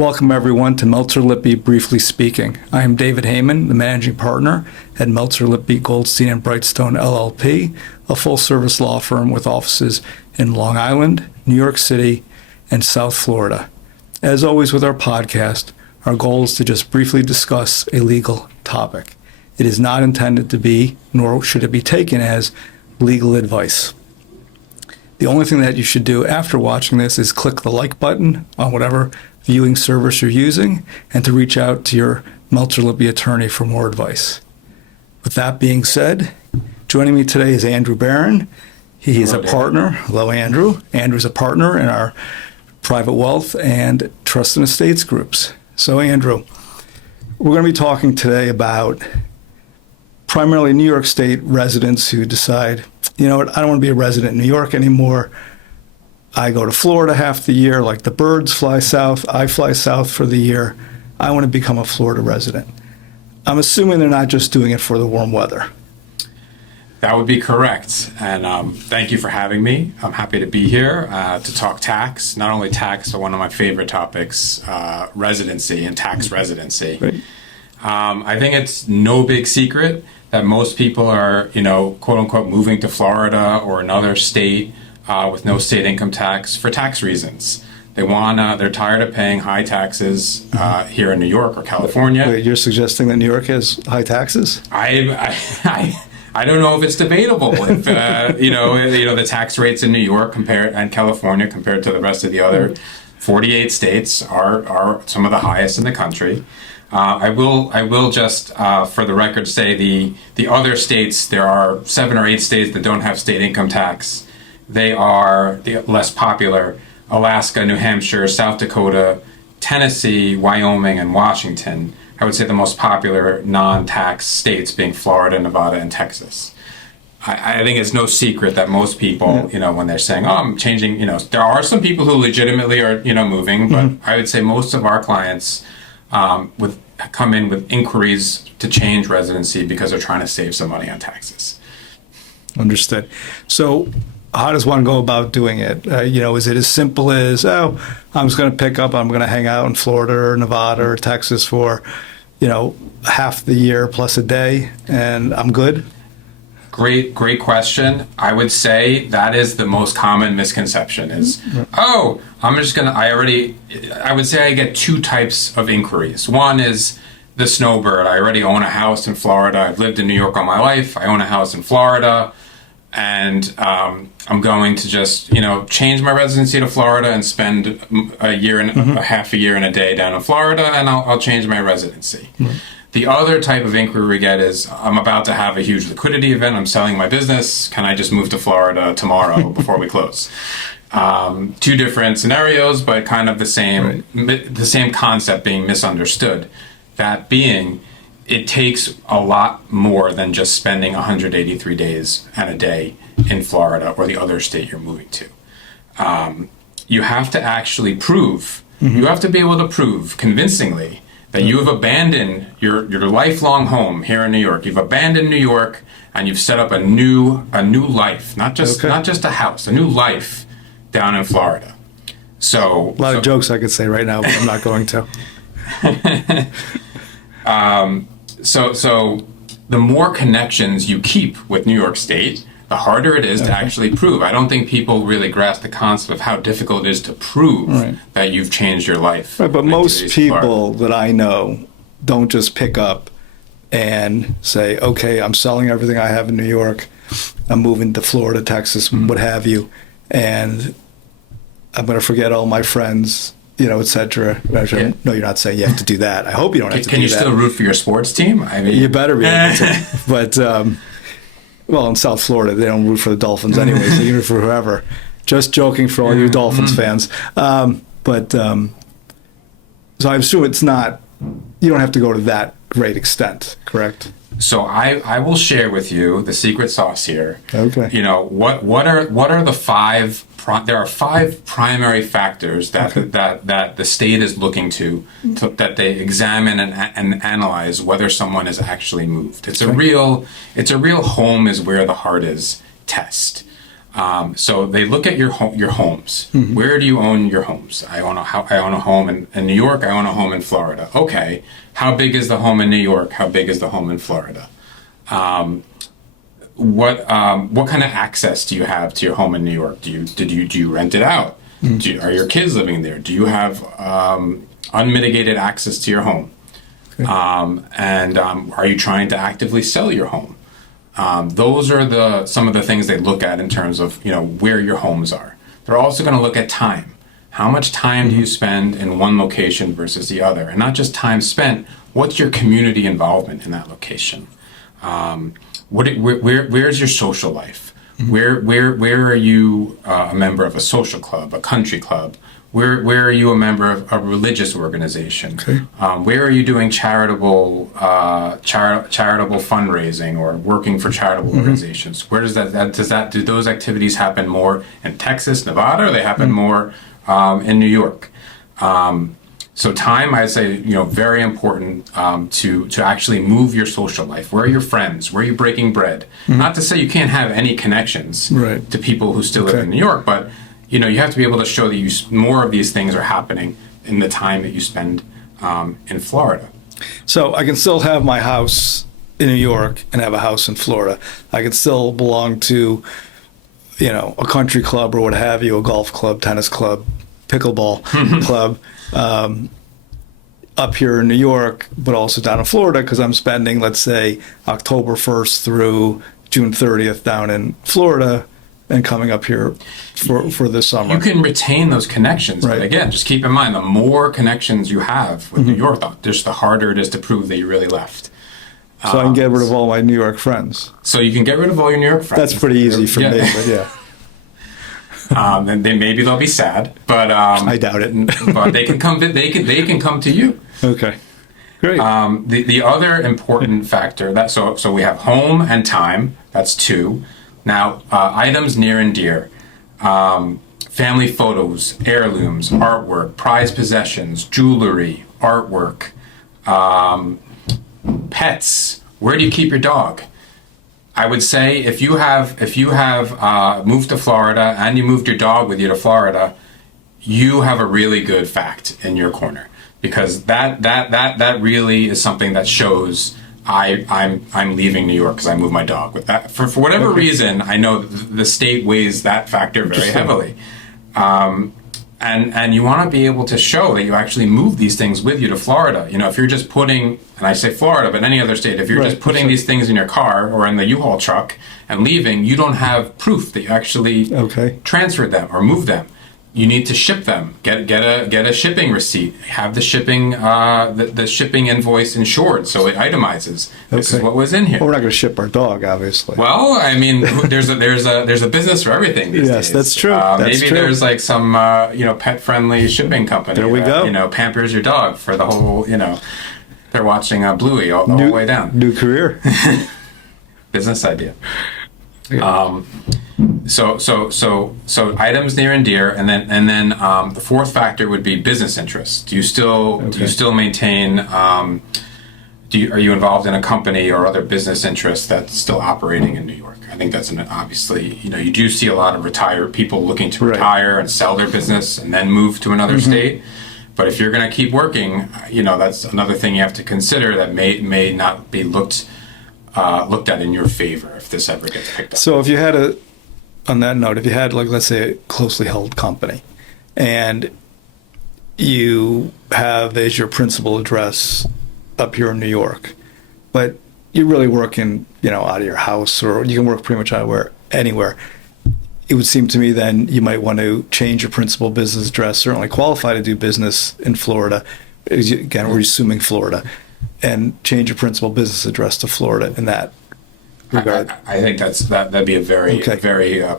Welcome everyone to Meltzer Lippe Briefly Speaking. I am David Heymann, the managing partner at Meltzer Lippe Goldstein and Brightstone LLP, a full-service law firm with offices in Long Island, New York City, and South Florida. As always with our podcast, our goal is to just briefly discuss a legal topic. It is not intended to be, nor should it be taken as, legal advice. The only thing that you should do after watching this is click the like button on whatever viewing service you're using and to reach out to your Meltzer Lippe attorney for more advice. With that being said, joining me today is Andrew Barron. He is a partner. Hello, Andrew. Andrew's a partner in our private wealth and trust and estates groups. So, Andrew, we're going to be talking today about primarily New York State residents who decide, you know what, I don't want to be a resident in New York anymore. I go to Florida half the year, like the birds fly south. I fly south for the year. I want to become a Florida resident. I'm assuming they're not just doing it for the warm weather. That would be correct. And thank you for having me. I'm happy to be here to talk tax. Not only tax, but one of my favorite topics, residency and tax residency. Right. I think it's no big secret that most people are, quote unquote, moving to Florida or another state with no state income tax for tax reasons. They're tired of paying high taxes here in New York or California. Wait, you're suggesting that New York has high taxes? I don't know if it's debatable. If the tax rates in New York and California compared to the rest of the other 48 states are some of the highest in the country. I will just, for the record, say the other states, there are 7 or 8 states that don't have state income tax. They are the less popular: Alaska, New Hampshire, South Dakota, Tennessee, Wyoming, and Washington. I would say the most popular non-tax states being Florida, Nevada, and Texas. I think it's no secret that most people, when they're saying, "Oh, I'm changing," there are some people who legitimately are, moving, but I would say most of our clients come in with inquiries to change residency because they're trying to save some money on taxes. Understood. So how does one go about doing it? Is it as simple as, I'm just going to hang out in Florida or Nevada or Texas for, half the year plus a day and I'm good? Great question. I would say that is the most common misconception is, I would say I get 2 types of inquiries. One is the snowbird. I already own a house in Florida. I've lived in New York all my life. I own a house in Florida. And I'm going to just, change my residency to Florida and spend a year and a half a year and a day down in Florida, and I'll change my residency. The other type of inquiry we get is, I'm about to have a huge liquidity event. I'm selling my business. Can I just move to Florida tomorrow before we close? 2 different scenarios, but kind of the same concept being misunderstood. That being, it takes a lot more than just spending 183 days and a day in Florida or the other state you're moving to. You have to actually prove, you have to be able to prove convincingly that you have abandoned your lifelong home here in New York. You've abandoned New York and you've set up a new life, not just a house, a new life down in Florida. So a lot of jokes I could say right now, but I'm not going to. So the more connections you keep with New York State, the harder it is to actually prove. I don't think people really grasp the concept of how difficult it is to prove that you've changed your life. Right, but most people that I know don't just pick up and say, okay, I'm selling everything I have in New York. I'm moving to Florida, Texas, what have you, and I'm going to forget all my friends, et cetera. No, you're not saying you have to do that. I hope you don't have to do that. Can you still root for your sports team? I mean, you better be able to. But, in South Florida, they don't root for the Dolphins anyway, so you can root for whoever. Just joking for all you Dolphins fans. So I assume it's not, you don't have to go to that great extent, correct? So I will share with you the secret sauce here. Okay. What are the 5 there are 5 primary factors that the state is looking to that they examine and analyze whether someone is actually moved. It's a real home is where the heart is test. So they look at your homes. Where do you own your homes? I own a home in New York. I own a home in Florida. Okay, how big is the home in New York? How big is the home in Florida? What kind of access do you have to your home in New York? Do you rent it out? Are your kids living there? Do you have unmitigated access to your home? Okay. Are you trying to actively sell your home? Those are some of the things they look at in terms of where your homes are. They're also going to look at time. How much time do you spend in one location versus the other? And not just time spent. What's your community involvement in that location? Where's your social life? Where are you a member of a social club, a country club? Where are you a member of a religious organization? Okay. Where are you doing charitable fundraising or working for charitable organizations? Where do those activities happen more in Texas, Nevada, or they happen more in New York? So time, I'd say, very important to actually move your social life. Where are your friends? Where are you breaking bread? Not to say you can't have any connections to people who still live in New York, but you have to be able to show that more of these things are happening in the time that you spend in Florida. So I can still have my house in New York and have a house in Florida. I can still belong to, a country club or what have you, a golf club, tennis club, pickleball club up here in New York, but also down in Florida because I'm spending, let's say, October 1st through June 30th down in Florida and coming up here for this summer. You can retain those connections, but again, just keep in mind, the more connections you have with New York, just the harder it is to prove that you really left. So I can get rid of all my New York friends. So you can get rid of all your New York friends. That's pretty easy for me, but yeah. And maybe they'll be sad, but I doubt it. But they can come. They can come to you. Okay, great. The other important factor so we have home and time. That's two. Now, items near and dear, family photos, heirlooms, artwork, prized possessions, jewelry, artwork, pets. Where do you keep your dog? I would say if you have moved to Florida and you moved your dog with you to Florida, you have a really good fact in your corner, because that really is something that shows I'm leaving New York because I moved my dog. With that, for whatever reason, I know the state weighs that factor very heavily. And you want to be able to show that you actually moved these things with you to Florida. If you're just putting, and I say Florida, but any other state, if you're just putting these things in your car or in the U-Haul truck and leaving, you don't have proof that you actually transferred them or moved them. You need to ship them. Get a shipping receipt. Have the shipping the shipping invoice insured, so it itemizes. This is what was in here. Well, we're not going to ship our dog, obviously. Well, I mean, there's a business for everything these days. Yes, that's true. Maybe there's like some pet friendly shipping company. There we go. Pampers your dog for the whole. They're watching Bluey the whole way down. New career. Business idea. So items near and dear, and then the fourth factor would be business interests. Do you still maintain? Are you involved in a company or other business interests that's still operating in New York? I think that's obviously you do see a lot of retired people looking to retire and sell their business and then move to another state. But if you're going to keep working, that's another thing you have to consider that may not be looked at in your favor if this ever gets picked up. So if you had on that note, if you had, like, let's say, a closely held company and you have as your principal address up here in New York, but you really work in, out of your house, or you can work pretty much anywhere, it would seem to me then you might want to change your principal business address, certainly qualify to do business in Florida. Again, we're assuming Florida, and change your principal business address to Florida in that regard. I think that'd be a very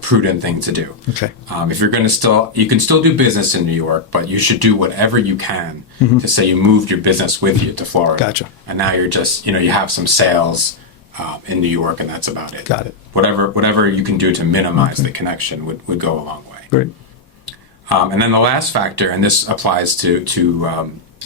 prudent thing to do. Okay. If you're going to you can still do business in New York, but you should do whatever you can to say you moved your business with you to Florida. Gotcha. And now you're just you have some sales in New York, and that's about it. Got it. Whatever you can do to minimize the connection would go a long way. Great. And then the last factor, and this applies to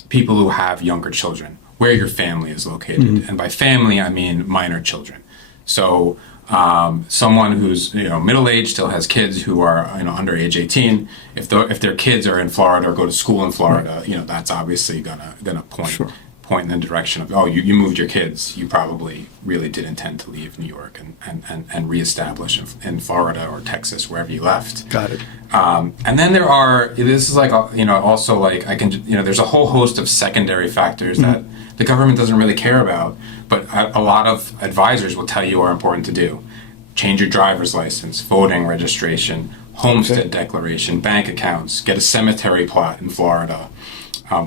people who have younger children, where your family is located. And by family, I mean minor children. So Someone who's middle aged still has kids who are under age 18. If their kids are in Florida or go to school in Florida, that's obviously gonna point in the direction of, oh, you moved your kids. You probably really did intend to leave New York and reestablish in Florida or Texas, wherever you left. Got it. And then this is also like there's a whole host of secondary factors that the government doesn't really care about, but a lot of advisors will tell you are important to do. Change your driver's license, voting registration, homestead declaration, bank accounts, get a cemetery plot in Florida,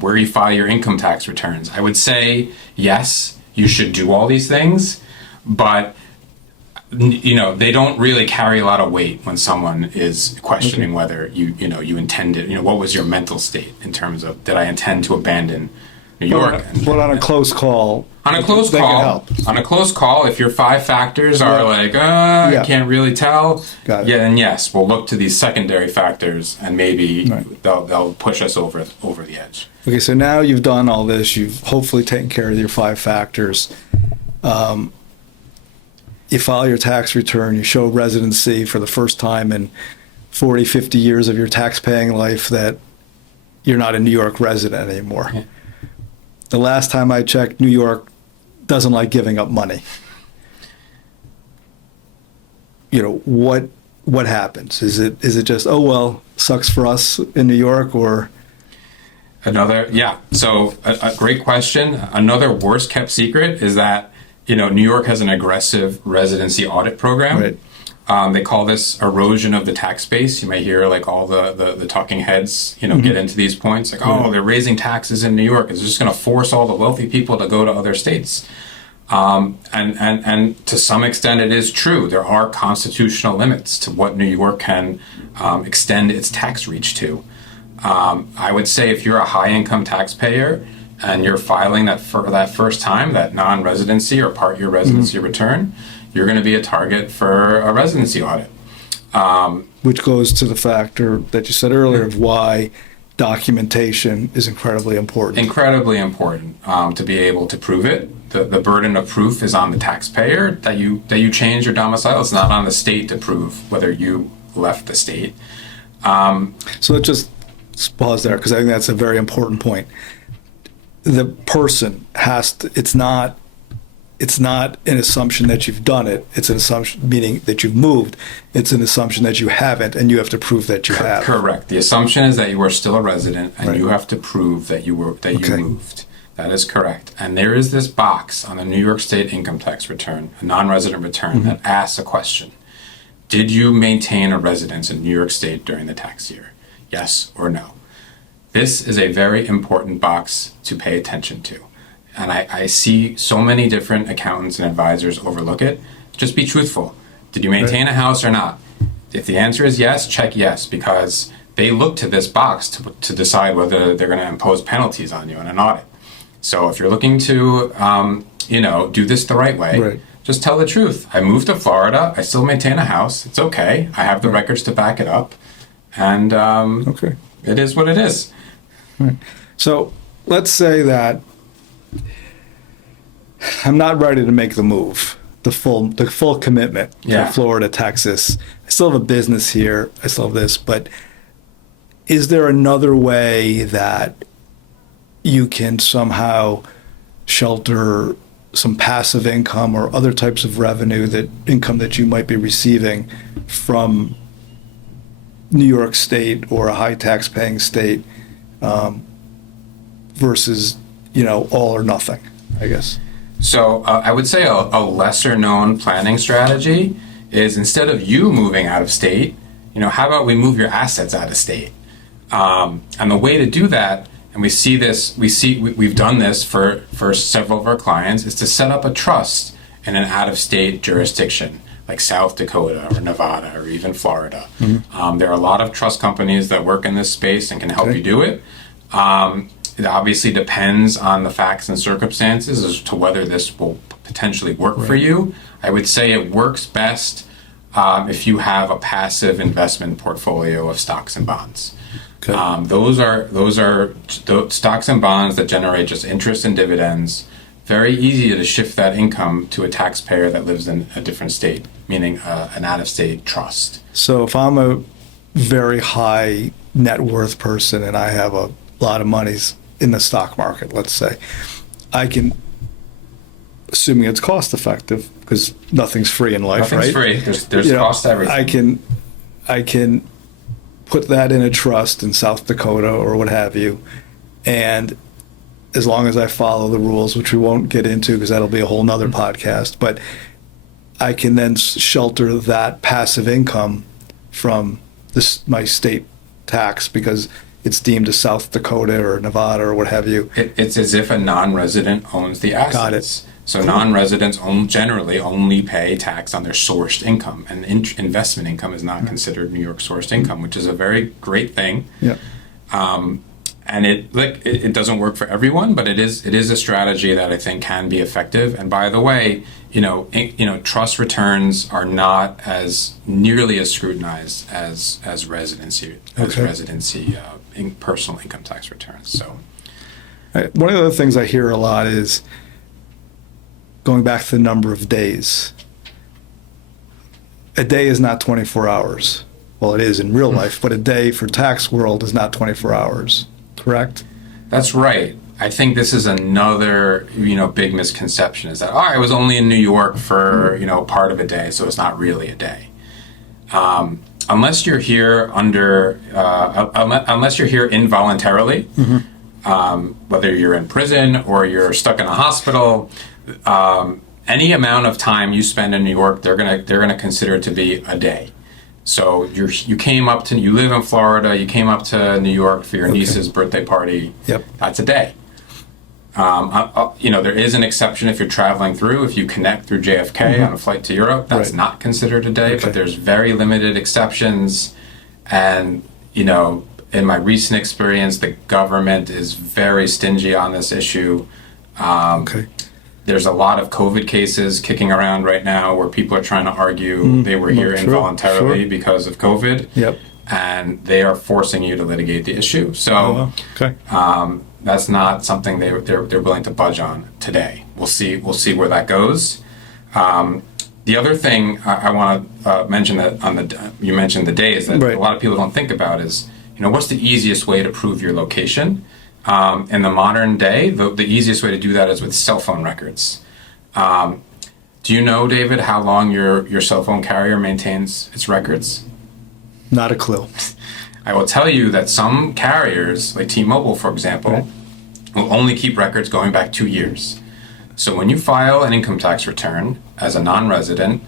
where you file your income tax returns. I would say, yes, you should do all these things, but they don't really carry a lot of weight when someone is questioning whether you intended, what was your mental state in terms of, did I intend to abandon New York? But on a close call, if your 5 factors are I can't really tell, then yes, we'll look to these secondary factors and maybe they'll push us over the edge. Okay, so now you've done all this, you've hopefully taken care of your 5 factors. You file your tax return, you show residency for the first time in 40, 50 years of your tax-paying life that you're not a New York resident anymore. Yeah. The last time I checked, New York doesn't like giving up money. What happens? Is it just, oh, well, sucks for us in New York, or? So a great question. Another worst kept secret is that New York has an aggressive residency audit program. Right. They call this erosion of the tax base. You may hear all the talking heads, get into these points oh, they're raising taxes in New York. It's just going to force all the wealthy people to go to other states. And to some extent it is true. There are constitutional limits to what New York can extend its tax reach to. I would say if you're a high income taxpayer and you're filing that for that first time, that non-residency or part your residency return, you're going to be a target for a residency audit. Which goes to the factor that you said earlier of why documentation is incredibly important. Incredibly important to be able to prove it. The burden of proof is on the taxpayer that you change your domicile. It's not on the state to prove whether you left the state. So let's just pause there, because I think that's a very important point. The person has to, it's not an assumption that you've done it. It's an assumption, meaning that you've moved. It's an assumption that you haven't, and you have to prove that you have. Correct. The assumption is that you are still a resident, and you have to prove that you moved. That is correct. And there is this box on the New York State income tax return, a non-resident return, that asks a question. Did you maintain a residence in New York State during the tax year? Yes or no? This is a very important box to pay attention to. And I see so many different accountants and advisors overlook it. Just be truthful. Did you maintain a house or not? If the answer is yes, check yes, because they look to this box to decide whether they're going to impose penalties on you in an audit. So if you're looking to, do this the right way, just tell the truth. I moved to Florida. I still maintain a house. It's okay. I have the records to back it up. And it is what it is. Right. So let's say that I'm not ready to make the move, the full commitment to Florida, Texas. I still have a business here. I still have this, but is there another way that you can somehow shelter some passive income or other types of income that you might be receiving from New York State or a high tax paying state versus, all or nothing, I guess? So I would say a lesser known planning strategy is, instead of you moving out of state, how about we move your assets out of state? And the way to do that, and we've done this for several of our clients, is to set up a trust in an out of state jurisdiction like South Dakota or Nevada or even Florida. There are a lot of trust companies that work in this space and can help you do it. It obviously depends on the facts and circumstances as to whether this will potentially work for you. I would say it works best if you have a passive investment portfolio of stocks and bonds. Those are stocks and bonds that generate just interest and dividends, very easy to shift that income to a taxpayer that lives in a different state, meaning an out-of-state trust. So if I'm a very high net worth person and I have a lot of monies in the stock market, let's say, I can, assuming it's cost effective, because nothing's free in life, Nothing's right? free. There's cost to everything. I can put that in a trust in South Dakota or what have you, and as long as I follow the rules, which we won't get into because that'll be a whole nother podcast, but I can then shelter that passive income from my state tax because it's deemed a South Dakota or Nevada or what have you. It's as if a non-resident owns the assets. Got it. So non-residents generally only pay tax on their sourced income, and investment income is not considered New York sourced income, which is a very great thing. Yeah. And it doesn't work for everyone, but it is a strategy that I think can be effective. And by the way, trust returns are not as nearly as scrutinized as residency personal income tax returns. So one of the other things I hear a lot is going back to the number of days. A day is not 24 hours. Well, it is in real life, but a day for tax world is not 24 hours. Correct? That's right. I think this is another, big misconception is that, I was only in New York for, part of a day, so it's not really a day. Unless you're here unless you're here involuntarily, whether you're in prison or you're stuck in a hospital, any amount of time you spend in New York, they're gonna consider it to be a day. So you live in Florida, you came up to New York for your niece's birthday party. Yep. That's a day. There is an exception if you're traveling through. If you connect through JFK on a flight to Europe, that's not considered a day. Okay. But there's very limited exceptions. And in my recent experience, the government is very stingy on this issue. There's a lot of COVID cases kicking around right now where people are trying to argue they were here involuntarily because of COVID. Yep. And they are forcing you to litigate the issue. So that's not something they're willing to budge on today. We'll see where that goes. The other thing I want to mention that you mentioned the days that a lot of people don't think about is, what's the easiest way to prove your location? In the modern day, the easiest way to do that is with cell phone records. Do you know, David, how long your cell phone carrier maintains its records? Not a clue. I will tell you that some carriers, like T-Mobile, for example, will only keep records going back 2 years. So when you file an income tax return as a non-resident,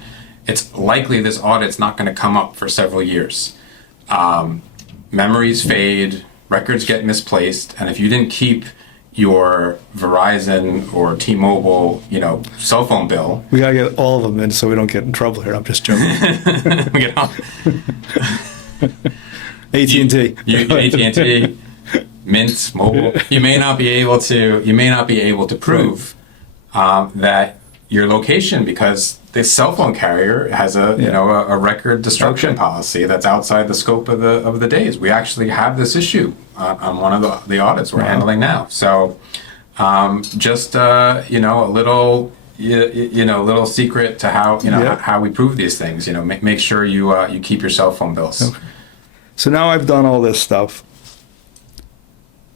it's likely this audit's not going to come up for several years. Memories fade, records get misplaced, and if you didn't keep your Verizon or T-Mobile, cell phone bill, we gotta get all of them in so we don't get in trouble here. I'm just joking. AT&T, AT&T, Mint, Mobile. You may not be able to prove that your location because this cell phone carrier has a record destruction policy that's outside the scope of the days. We actually have this issue on one of the audits we're handling now. So just a little secret to how we prove these things. Make sure you keep your cell phone bills. Okay. So now I've done all this stuff.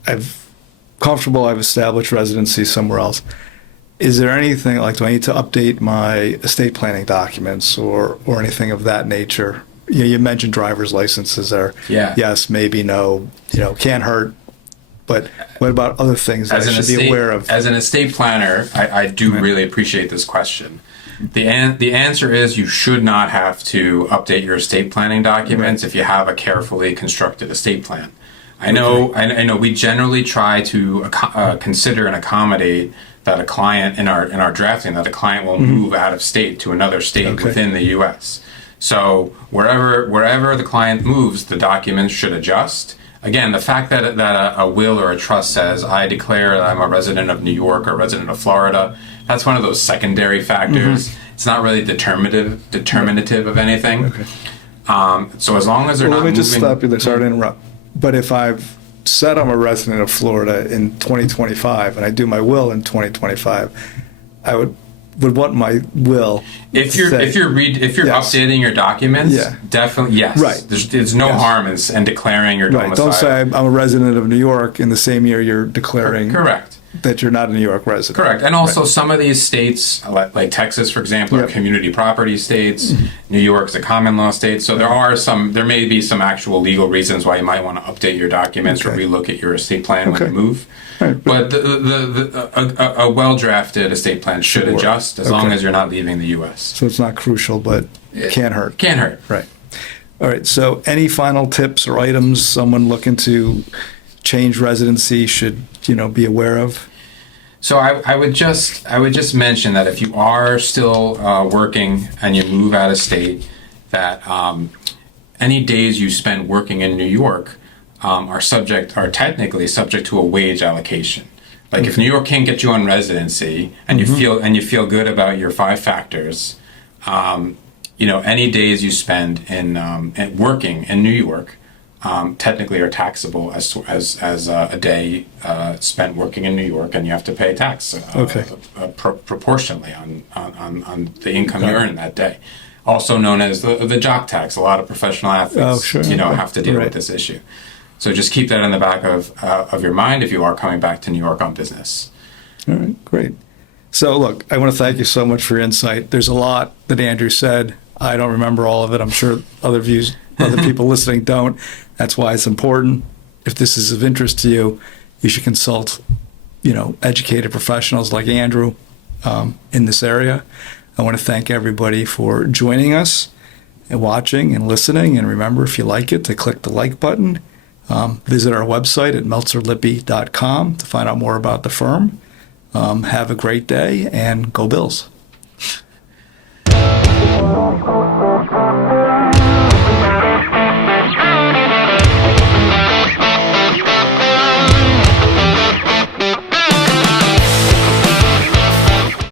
I've established residency somewhere else. Is there anything do I need to update my estate planning documents or anything of that nature? You mentioned driver's licenses there. Yeah. Yes, maybe, no. Can't hurt. But what about other things that I should be aware of? As an estate planner, I do really appreciate this question. The answer is you should not have to update your estate planning documents if you have a carefully constructed estate plan. I know. We generally try to consider and accommodate that a client in our drafting that a client will move out of state to another state within the U.S. So wherever the client moves, the documents should adjust. Again, the fact that a will or a trust says I declare that I'm a resident of New York or a resident of Florida, that's one of those secondary factors. It's not really determinative of anything. So as long as they're not moving. Let me just stop you there. Sorry to interrupt. But if I've said I'm a resident of Florida in 2025 and I do my will in 2025, I would want my will. If you're say, if you're yes. updating your documents, Yeah. definitely yes. Right. There's no Yes. harm in declaring your Right. domicile. Don't say I'm a resident of New York in the same year you're declaring Correct. that you're not a New York resident. Correct. And also some of these states, like Texas, for example, are Yep. community property states. New York's a common law state. So there may be some actual legal reasons why you might want to update your documents or Okay. relook at your estate plan when Okay. you move. Right. But a well-drafted estate plan should work. adjust as long Okay. as you're not leaving the U.S. So it's not crucial, but it can't hurt. Can't hurt. Right. All right. So any final tips or items someone looking to change residency should, be aware of? So I would just mention that if you are still working and you move out of state, that any days you spend working in New York are technically subject to a wage allocation. Like if New York can't get you on residency and you feel good about your 5 factors, any days you spend in working in New York technically are taxable as a day spent working in New York, and you have to pay tax proportionally on the income you earn that day. Also known as the jock tax. A lot of professional athletes, have to deal with this issue. So just keep that in the back of your mind if you are coming back to New York on business. All right, great. So look, I want to thank you so much for your insight. There's a lot that Andrew said. I don't remember all of it. I'm sure other people listening don't. That's why it's important. If this is of interest to you, you should consult, educated professionals like Andrew in this area. I want to thank everybody for joining us and watching and listening. And remember, if you like it, to click the like button. Visit our website at meltzerlippe.com to find out more about the firm. Have a great day and go Bills.